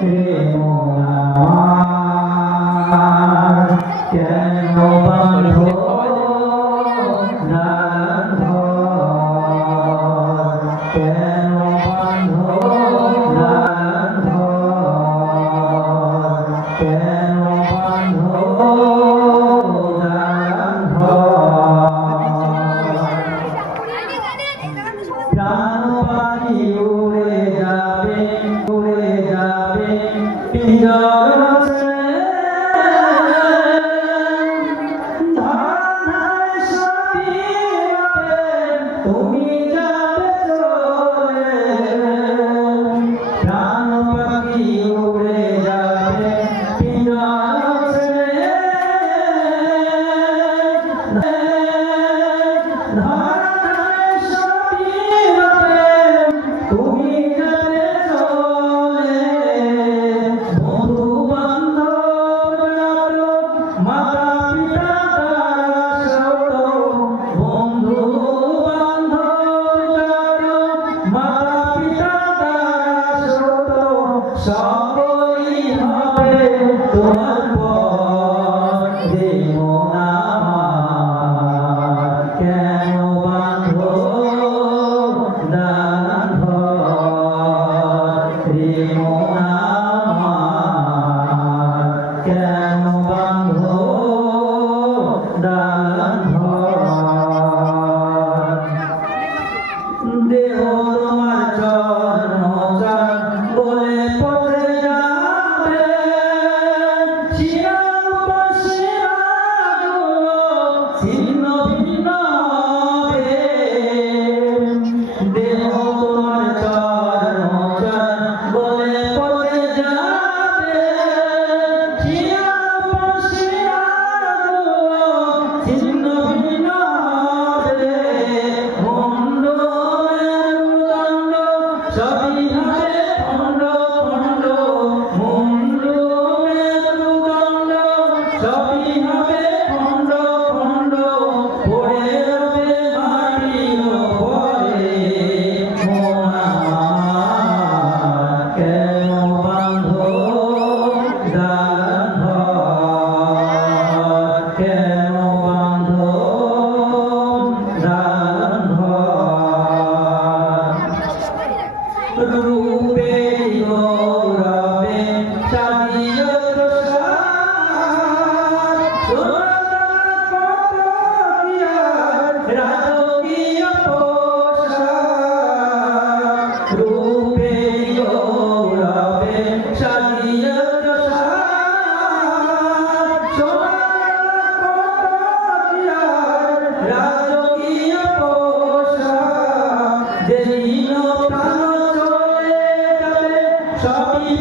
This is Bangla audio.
রে মন আমার কেন বাঁধো নানান ঘর, কেন বাঁধো নানান ঘর, কেন বাঁধো নানান ঘর। প্রাণ পাখি উড়ে যাবে পিঞ্জর ছেড়ে, ধারায় সবই হবে, তুমি যাবে চলে। প্রাণ পাখি উড়ে যাবে পিঞ্জর ছেড়ে, ধারায় সবই হবে, তুমি যাবে চলে। বন্ধু বান্ধব যারা মাতা পিতা তারা সত, বন্ধু বান্ধব যারা মাতা পিতা তারা সত, সকলই হবে তোমার পর। রে মন আমার কেন বাঁধো নানান ঘর, রে মন আমার কেন বাঁধো নানান ঘর। দেহ তোমার চরণ চান বলে পথে যাবে, শিরার উপর শিরাগুলো ছিন্ন ভিন্ন হবে। দেহ তোমার চরণ চান বলে পথে যাবে, শিরার উপর শিরাগুলো ছিন্ন ভিন্ন হবে। মুন্ড মেরুদণ্ড সবই হবে খণ্ড খণ্ড, মুন্ড মেরুদণ্ড সবই হবে খণ্ড খণ্ড, পড়ে রবে মাটির উপরে। মন আমার কেন বাঁধো দালান ঘর, কেন বাঁধো দালান ঘর। রূপে গৌরবে সাজিয়ে প্রসাদ, রাজকীয় পোশাক। রূপে গৌরবে সাজিয়ে প্রসাদ, রাজকীয় পোশাক। যেদিন প্রাণ চলে যাবে সবই